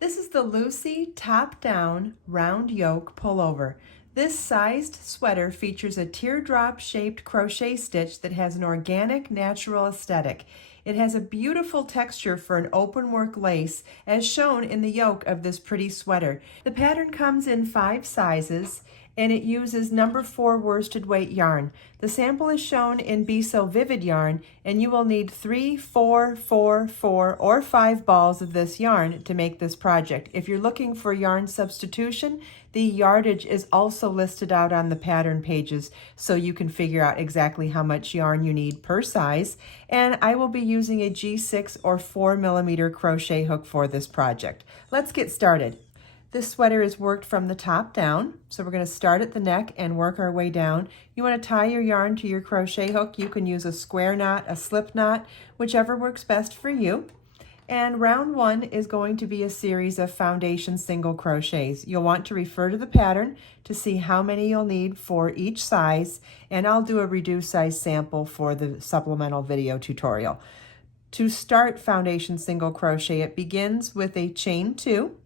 This is the Lucy top-down round yoke pullover. This sized sweater features a teardrop-shaped crochet stitch that has an organic, natural aesthetic. It has a beautiful texture for an open work lace, as shown in the yoke of this pretty sweater. The pattern comes in 5 sizes, and it uses number 4 worsted weight yarn. The sample is shown in Be So Vivid yarn, and you will need 3, 4, 4, 4, or 5 balls of this yarn to make this project. If you're looking for yarn substitution, the yardage is also listed out on the pattern pages, so you can figure out exactly how much yarn you need per size. And I will be using a G6 or 4mm crochet hook for this project. Let's get started. This sweater is worked from the top down, so we're going to start at the neck and work our way down. You want to tie your yarn to your crochet hook. You can use a square knot, a slip knot, whichever works best for you. And round 1 is going to be a series of foundation single crochets. You'll want to refer to the pattern to see how many you'll need for each size, and I'll do a reduced size sample for the supplemental video tutorial. To start foundation single crochet, it begins with a chain 2.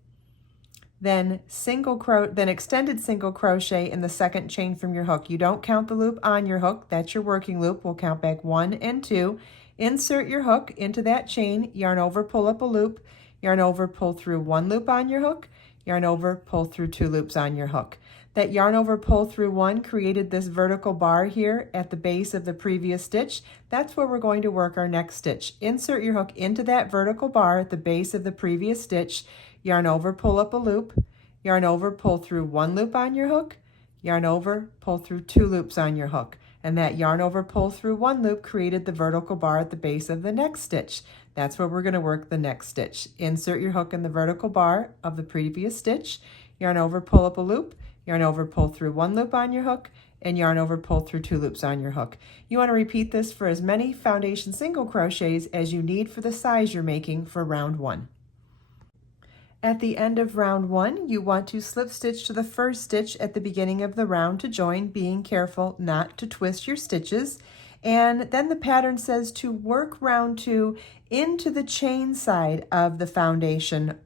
Then extended single crochet in the second chain from your hook. You don't count the loop on your hook, that's your working loop. We'll count back 1 and 2. Insert your hook into that chain, yarn over, pull up a loop, yarn over, pull through 1 loop on your hook, yarn over, pull through 2 loops on your hook. That yarn over, pull through 1 created this vertical bar here at the base of the previous stitch. That's where we're going to work our next stitch. Insert your hook into that vertical bar at the base of the previous stitch, yarn over, pull up a loop, yarn over, pull through 1 loop on your hook, yarn over, pull through 2 loops on your hook. And that yarn over, pull through 1 loop created the vertical bar at the base of the next stitch. That's where we're going to work the next stitch. Insert your hook in the vertical bar of the previous stitch, yarn over, pull up a loop, yarn over, pull through 1 loop on your hook, and yarn over, pull through 2 loops on your hook. You want to repeat this for as many foundation single crochets as you need for the size you're making for round 1. At the end of round 1, you want to slip stitch to the first stitch at the beginning of the round to join, being careful not to twist your stitches. And then the pattern says to work round 2 into the chain side of the foundation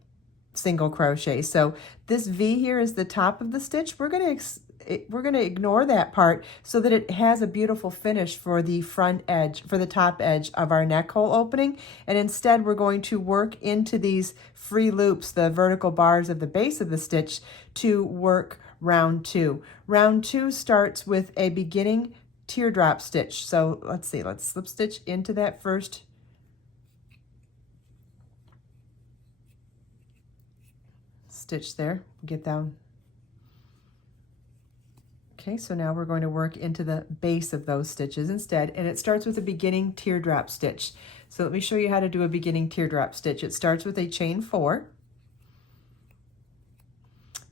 single crochet. So this V here is the top of the stitch. We're going to ignore that part so that it has a beautiful finish for the front edge, for the top edge of our neck hole opening. And instead we're going to work into these free loops, the vertical bars of the base of the stitch, to work round 2. Round 2 starts with a beginning teardrop stitch. So let's slip stitch into that first stitch there, get down. Okay, so now we're going to work into the base of those stitches instead, and it starts with a beginning teardrop stitch. So let me show you how to do a beginning teardrop stitch. It starts with a chain 4,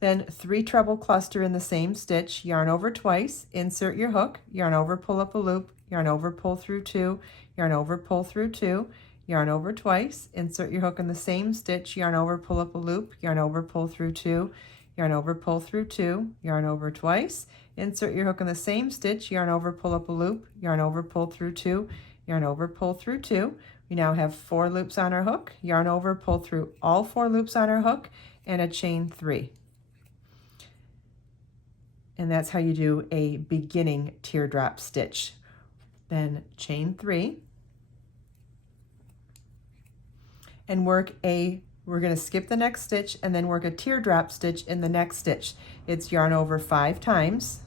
then 3 treble cluster in the same stitch, yarn over twice, insert your hook, yarn over, pull up a loop, yarn over, pull through 2, yarn over, pull through 2, yarn over twice, insert your hook in the same stitch, yarn over, pull up a loop, yarn over, pull through 2, yarn over, pull through 2, yarn over twice, insert your hook in the same stitch, yarn over, pull up a loop, yarn over, pull through 2, yarn over, pull through 2. We now have 4 loops on our hook, yarn over, pull through all 4 loops on our hook, and a chain 3. And that's how you do a beginning teardrop stitch. Then chain 3, and we're going to skip the next stitch and then work a teardrop stitch in the next stitch. It's yarn over 5 times,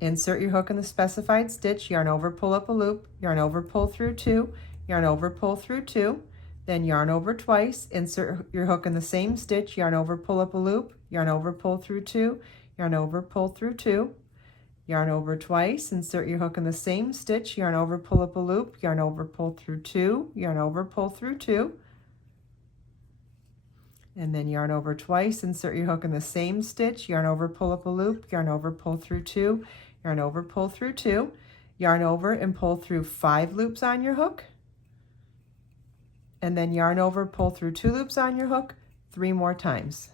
insert your hook in the specified stitch, yarn over, pull up a loop, yarn over, pull through 2, yarn over, pull through 2, then yarn over twice, insert your hook in the same stitch, yarn over, pull up a loop, yarn over, pull through 2, yarn over, pull through 2, yarn over twice, insert your hook in the same stitch, yarn over, pull up a loop, yarn over, pull through 2, yarn over, pull through 2, and then yarn over twice, insert your hook in the same stitch, yarn over, pull up a loop, yarn over, pull through 2, yarn over, pull through 2, yarn over and pull through 5 loops on your hook, and then yarn over, pull through 2 loops on your hook 3 more times.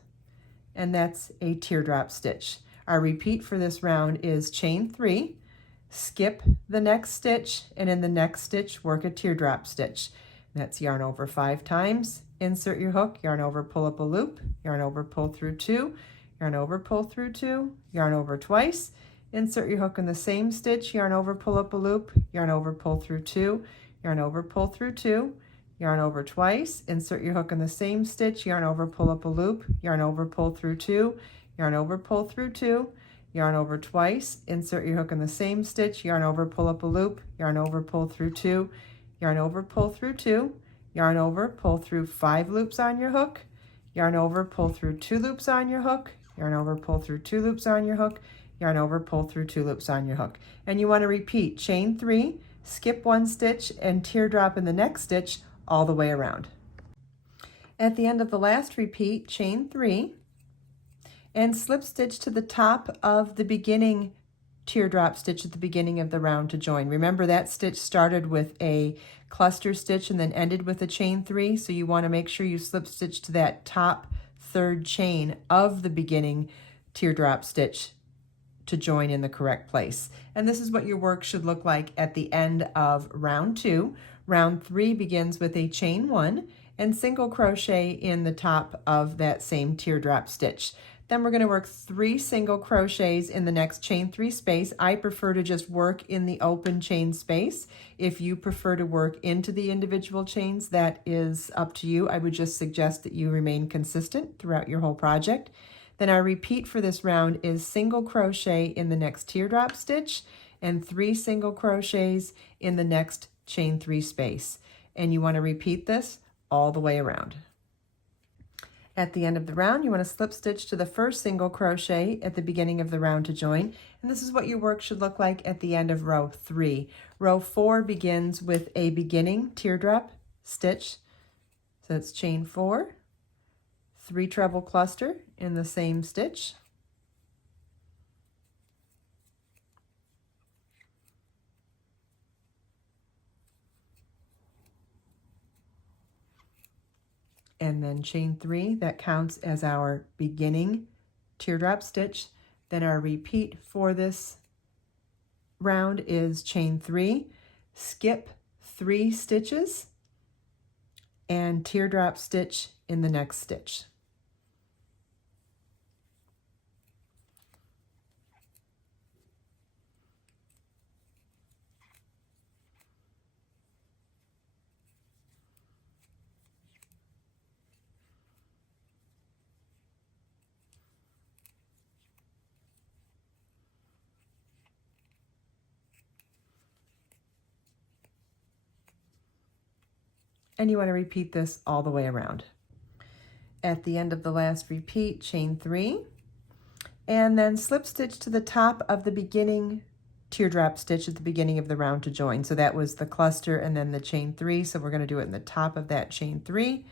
And that's a teardrop stitch. Our repeat for this round is chain 3, skip the next stitch, and in the next stitch work a teardrop stitch. That's yarn over 5 times, insert your hook, yarn over, pull up a loop, yarn over, pull through 2, yarn over, pull through 2, yarn over twice, insert your hook in the same stitch, yarn over, pull up a loop, yarn over, pull through 2, yarn over, pull through 2, yarn over twice, insert your hook in the same stitch, yarn over, pull up a loop, yarn over, pull through 2, yarn over, pull through 2, yarn over twice, insert your hook in the same stitch, yarn over, pull up a loop, yarn over, pull through 2, yarn over, pull through 2, yarn over, pull through 5 loops on your hook, yarn over, pull through 2 loops on your hook, yarn over, pull through 2 loops on your hook, yarn over, pull through 2 loops on your hook. And you want to repeat chain 3, skip 1 stitch, and teardrop in the next stitch all the way around. At the end of the last repeat, chain 3, and slip stitch to the top of the beginning teardrop stitch at the beginning of the round to join. Remember that stitch started with a cluster stitch and then ended with a chain 3, so you want to make sure you slip stitch to that top 3rd chain of the beginning teardrop stitch to join in the correct place. And this is what your work should look like at the end of round 2. Round 3 begins with a chain 1 and single crochet in the top of that same teardrop stitch. Then we're going to work 3 single crochets in the next chain 3 space. I prefer to just work in the open chain space. If you prefer to work into the individual chains, that is up to you. I would just suggest that you remain consistent throughout your whole project. Then our repeat for this round is single crochet in the next teardrop stitch and 3 single crochets in the next chain 3 space. And you want to repeat this all the way around. At the end of the round, you want to slip stitch to the first single crochet at the beginning of the round to join. And this is what your work should look like at the end of row 3. Row 4 begins with a beginning teardrop stitch. So it's chain 4, 3 treble cluster in the same stitch. And then chain 3, that counts as our beginning teardrop stitch. Then our repeat for this round is chain 3, skip 3 stitches, and teardrop stitch in the next stitch. And you want to repeat this all the way around. At the end of the last repeat, chain 3, and then slip stitch to the top of the beginning teardrop stitch at the beginning of the round to join. So that was the cluster and then the chain 3, so we're going to do it in the top of that chain 3.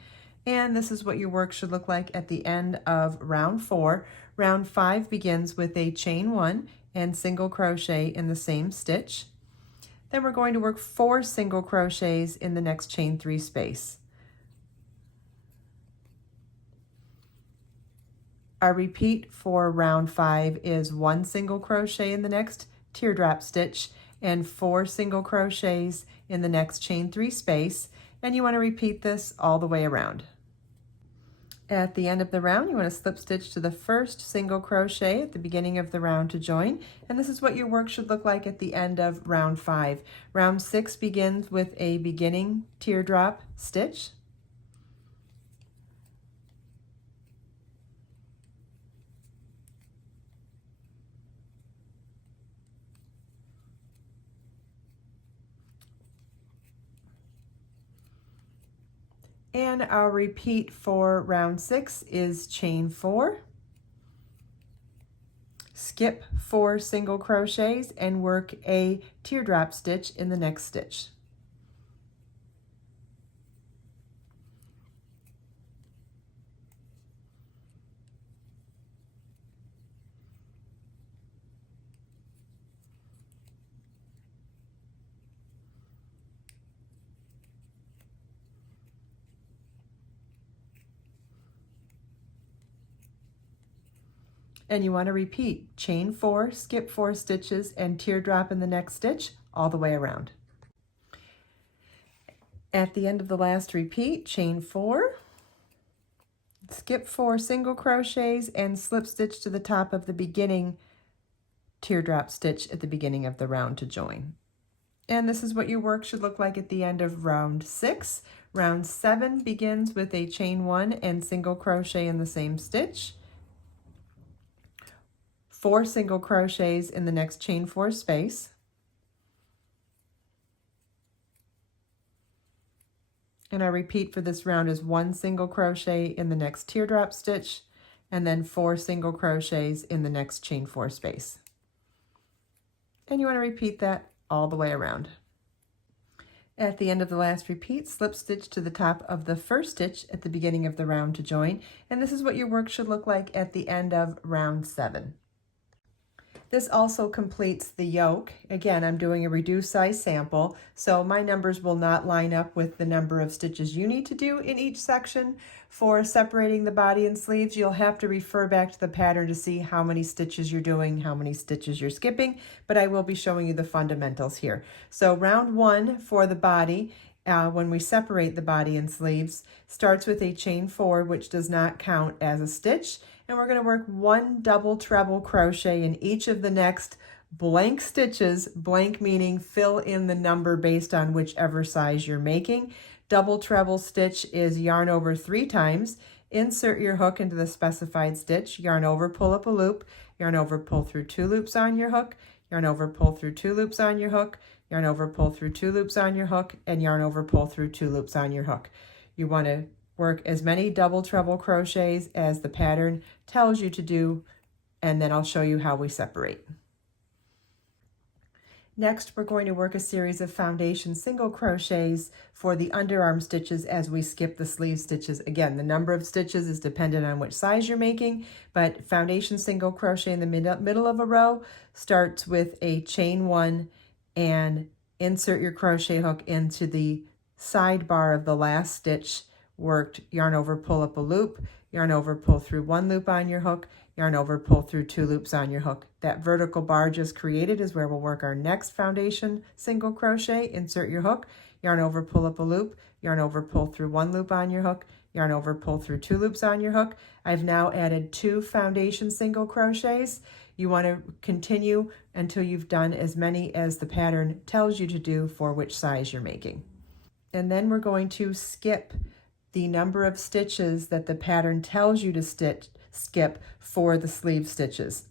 And this is what your work should look like at the end of round 4. Round 5 begins with a chain 1 and single crochet in the same stitch. Then we're going to work 4 single crochets in the next chain 3 space. Our repeat for round 5 is 1 single crochet in the next teardrop stitch and 4 single crochets in the next chain 3 space, and you want to repeat this all the way around. At the end of the round, you want to slip stitch to the first single crochet at the beginning of the round to join, and this is what your work should look like at the end of round 5. Round 6 begins with a beginning teardrop stitch. And our repeat for round 6 is chain 4, skip 4 single crochets, and work a teardrop stitch in the next stitch. And you want to repeat chain 4, skip 4 stitches, and teardrop in the next stitch all the way around. At the end of the last repeat, chain 4, skip 4 single crochets and slip stitch to the top of the beginning teardrop stitch at the beginning of the round to join. And this is what your work should look like at the end of round 6. Round 7 begins with a chain 1 and single crochet in the same stitch. 4 single crochets in the next chain 4 space. And I repeat for this round is 1 single crochet in the next teardrop stitch, and then 4 single crochets in the next chain 4 space. And you want to repeat that all the way around. At the end of the last repeat, slip stitch to the top of the first stitch at the beginning of the round to join, and this is what your work should look like at the end of round 7. This also completes the yoke. Again, I'm doing a reduced size sample, so my numbers will not line up with the number of stitches you need to do in each section. For separating the body and sleeves, you'll have to refer back to the pattern to see how many stitches you're doing, how many stitches you're skipping, but I will be showing you the fundamentals here. So round 1 for the body, when we separate the body and sleeves, starts with a chain 4, which does not count as a stitch. And we're going to work 1 double treble crochet in each of the next blank stitches, blank meaning fill in the number based on whichever size you're making. Double treble stitch is yarn over 3 times, insert your hook into the specified stitch, yarn over, pull up a loop, yarn over, pull through 2 loops on your hook, yarn over, pull through 2 loops on your hook, yarn over, pull through 2 loops on your hook, and yarn over, pull through 2 loops on your hook. You want to work as many double treble crochets as the pattern tells you to do, and then I'll show you how we separate. Next, we're going to work a series of foundation single crochets for the underarm stitches as we skip the sleeve stitches. Again, the number of stitches is dependent on which size you're making, but foundation single crochet in the middle of a row starts with a chain 1 and insert your crochet hook into the sidebar of the last stitch worked, yarn over, pull up a loop, yarn over, pull through 1 loop on your hook, yarn over, pull through 2 loops on your hook. That vertical bar just created is where we'll work our next foundation single crochet. Insert your hook, yarn over, pull up a loop, yarn over, pull through 1 loop on your hook, yarn over, pull through 2 loops on your hook. I've now added 2 foundation single crochets. You want to continue until you've done as many as the pattern tells you to do for which size you're making. And then we're going to skip the number of stitches that the pattern tells you to skip for the sleeve stitches.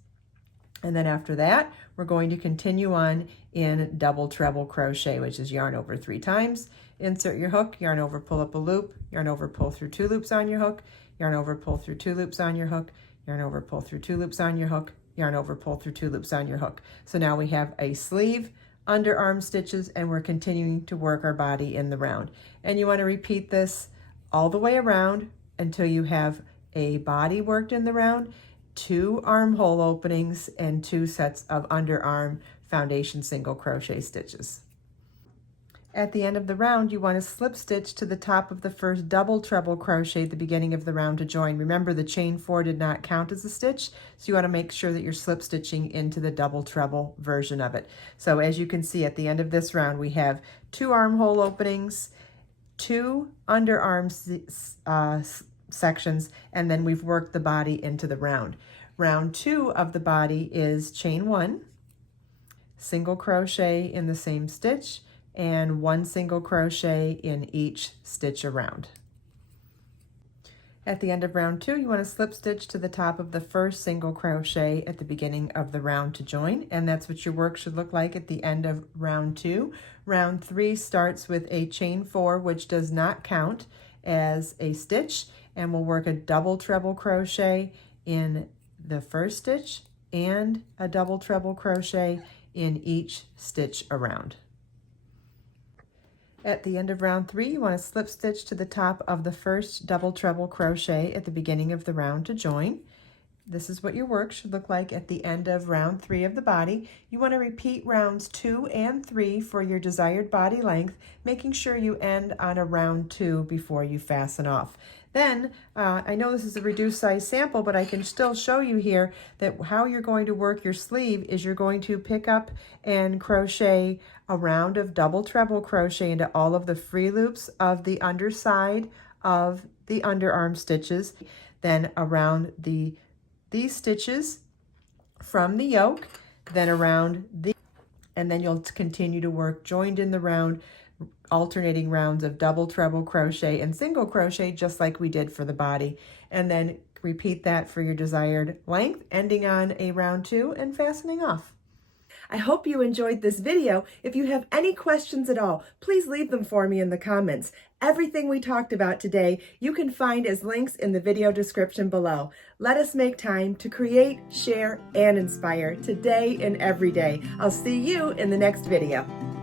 And then after that, we're going to continue on in double treble crochet, which is yarn over 3 times, insert your hook, yarn over, pull up a loop, yarn over, pull through 2 loops on your hook, yarn over, pull through 2 loops on your hook, yarn over, pull through 2 loops on your hook, yarn over, pull through 2 loops on your hook. So now we have a sleeve, underarm stitches, and we're continuing to work our body in the round. And you want to repeat this all the way around until you have a body worked in the round, 2 armhole openings, and 2 sets of underarm foundation single crochet stitches. At the end of the round, you want to slip stitch to the top of the first double treble crochet at the beginning of the round to join. Remember, the chain 4 did not count as a stitch, so you want to make sure that you're slip stitching into the double treble version of it. So as you can see, at the end of this round, we have 2 armhole openings, 2 underarm sections, and then we've worked the body into the round. Round 2 of the body is chain 1, single crochet in the same stitch, and 1 single crochet in each stitch around. At the end of round 2, you want to slip stitch to the top of the first single crochet at the beginning of the round to join, and that's what your work should look like at the end of round 2. Round 3 starts with a chain 4, which does not count as a stitch, and we'll work a double treble crochet in the first stitch and a double treble crochet in each stitch around. At the end of round 3, you want to slip stitch to the top of the first double treble crochet at the beginning of the round to join. This is what your work should look like at the end of round 3 of the body. You want to repeat rounds 2 and 3 for your desired body length, making sure you end on a round 2 before you fasten off. Then, I know this is a reduced size sample, but I can still show you here that how you're going to work your sleeve is you're going to pick up and crochet a round of double treble crochet into all of the free loops of the underside of the underarm stitches. then around these stitches from the yoke, then around the, and then you'll continue to work joined in the round, alternating rounds of double, treble crochet and single crochet, just like we did for the body. And then repeat that for your desired length, ending on a round 2 and fastening off. I hope you enjoyed this video. If you have any questions at all, please leave them for me in the comments. Everything we talked about today, you can find as links in the video description below. Let us make time to create, share, and inspire today and every day. I'll see you in the next video.